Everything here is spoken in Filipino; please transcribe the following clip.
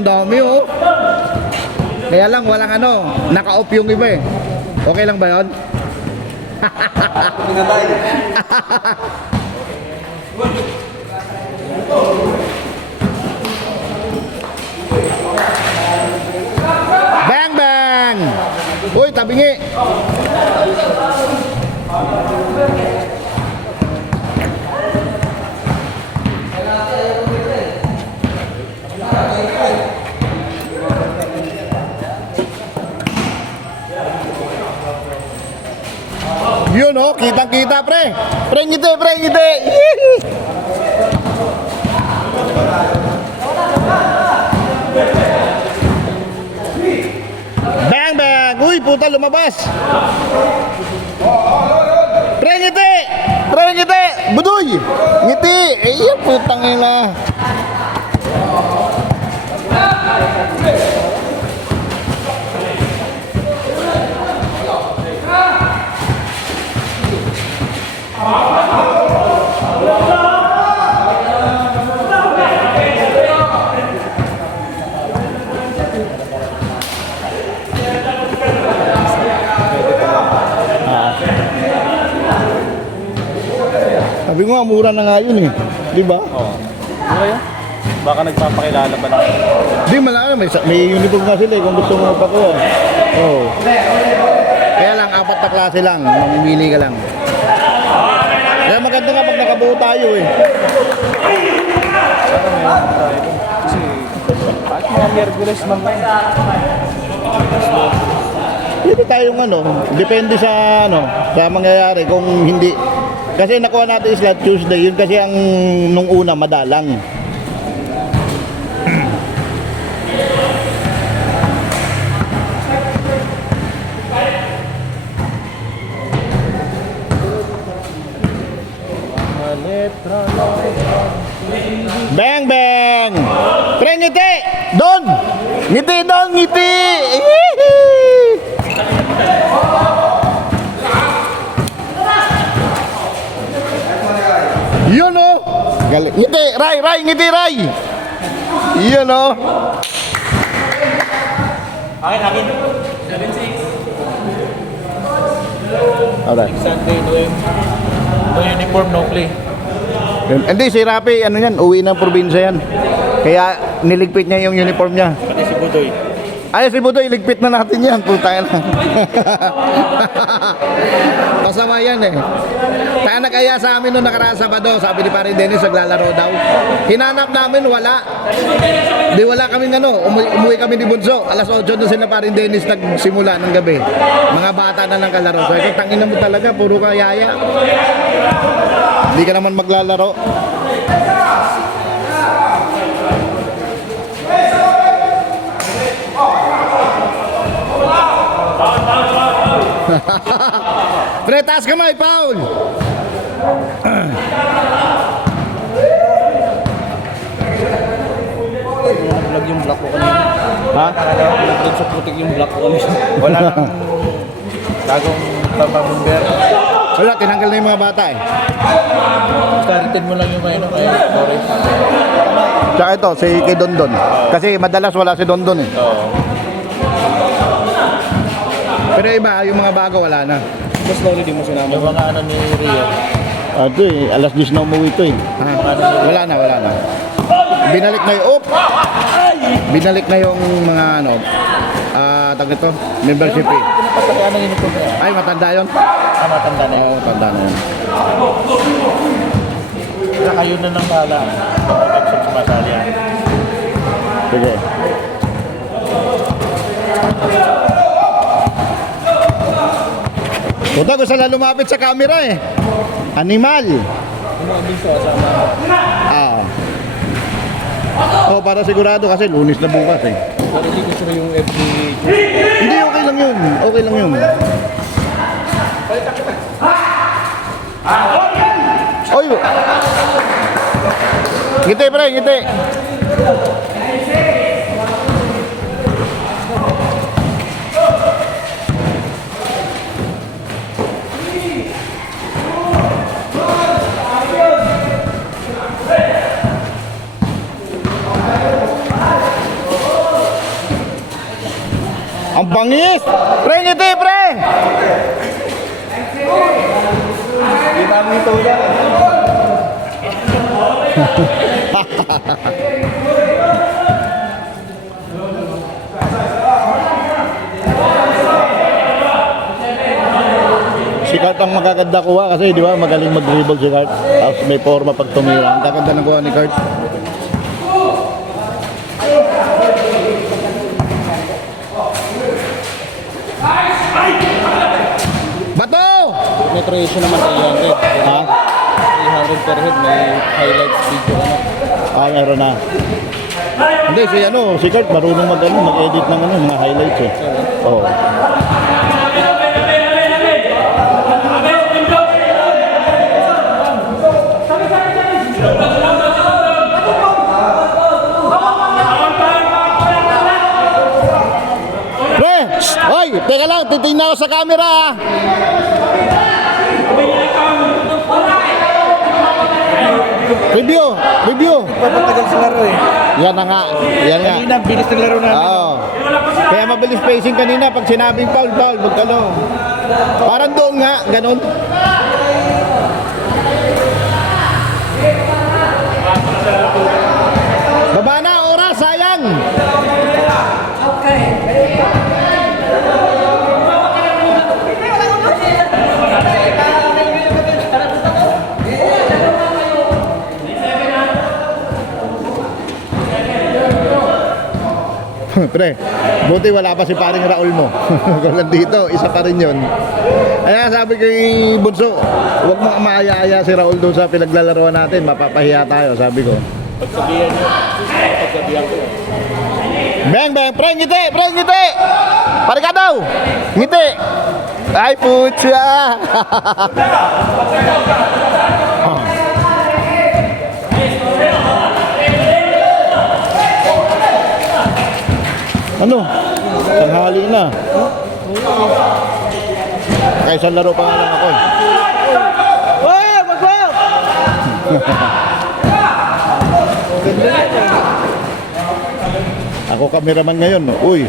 ang dami oh. Kaya lang walang ano, naka-off yung iba eh. Okay lang ba yun? Bang bang! Uy, tabingi! Yun oh, kitang-kita pre. Pre ngiti, pre ngiti. Bang bang. Uy, puta lumabas. Pre ngiti. Pre ngiti. Budoy. Ngiti. Ay, putang ina. Sabi ko nga, mura na nga yun eh. Di ba? Oo. Mura yan? Baka nagpapakilala pa lang. Di, malaki. May uniform nga sila eh, kung gusto mo pa ko. Oo. Kaya lang, 4 na klase lang. Mamimili ka lang. Kaya maganda nga pag nakabuo tayo eh. Sana meron tayo. Kasi kahit mga Miyerkules man lang. Dito tayong ano, depende sa ano, sa mangyayari kung hindi. Kasi nakuha natin slot Tuesday, yun kasi ang nung una madalang. Bang bang! Pre ngiti! Don! Ngiti don, ngiti! Yun oh! Galing. Ngiti! Ray! Ray! Ngiti! Ray! Yun oh! Akin, akin. 7-6. Alright. Sunday, no uniform, no play. Hindi, si Rapi, ano yan, uwi ng probinsya yan. Kaya niligpit niya yung uniform niya. Pati si Budoy. Ay, si Budoy, ligpit na natin yan. Putang na. Pasama yan eh. Kaya nag-aya sa amin noong nakaraan Sabado, sabi ni Parin Dennis, naglalaro daw. Hinanap namin, wala. Di wala kaming ano, umuwi kami ni Bunso. Alas 8 na sila Parin Dennis nagsimula ng gabi. Mga bata na lang kalaro. So, ito, tangina mo talaga, puro ka yaya. Hindi ka naman maglalaro. Pre, taas kamay, Paul! Nag-vlog yung block ko kanina. Ha? Nag-vlog sa putik yung block ko kanina. Wala nang bagong pababumber. Wala, tinanggal na yung mga bata eh. Staritin mo lang yung ano kaya Torres. Tsaka ito, si kay Dondon. Kasi madalas wala si Dondon eh. Oo. Pero iba, yung mga bago wala na. Mas slowly di mo sinama. Yung mga ano ni Rio. Ito eh, alas 10 na umuwi ito eh. Wala na, wala na. Binalik na yung, binalik na yung mga ano, tag ito, membership eh. Pinapatagaan ng uniform niya. Ay, matanda yun? Matanda na yun. Oo, matanda na yun. Kaya kayo na lang bahala. Pag-exam sumasali yan. Sige. Puta, gusto na lumapit sa camera eh. Animal. Umabing sa asama. Oh, para sigurado kasi lunis na bukas eh. Pero hindi ko sure yung FB. Hindi, okay lang yun. Okay lang yun. Oy! Ngiti, pre, ngiti. Ang bangis! Pre, ngiti, pre! Hindi namin ito lang. Si Kurt ang magaganda kuha kasi di ba magaling mag-dribble si Kurt. Tapos may forma pag tumira. Ang gaganda ng kuha ni Kurt. Bato! Penetration naman 300. Ha? 300 per head. May highlights video ano. Ah, meron na. Hindi, si Kurt marunong mag-edit ng mga highlights eh. Oo. Pre! Hoy! Teka lang, titignan ko sa camera ah! Review! Papatagal sa laro eh. Yan na nga, yan nga. Kanina, bilis ng laro namin. Oo. Kaya mabilis pacing kanina pag sinabing foul, magkano. Parang doon nga, ganun. Baba na, oras, sayang. Pre, buti wala pa si paring Raul mo. Kung nandito, isa pa rin yun. Kaya sabi kay Bunso, huwag mo maaya-aya si Raul doon sa pinaglalaroan natin. Mapapahiya tayo, sabi ko. Pagsabihan nyo. Pagsabihan ko. Beng, pre, ngiti! Pare ka daw! Ngiti! Ay, putya! Ano? Tanghali na. Kaya isang laro pa nga lang ako. Wow! Mag-wow! Ako cameraman ngayon. No? Uy.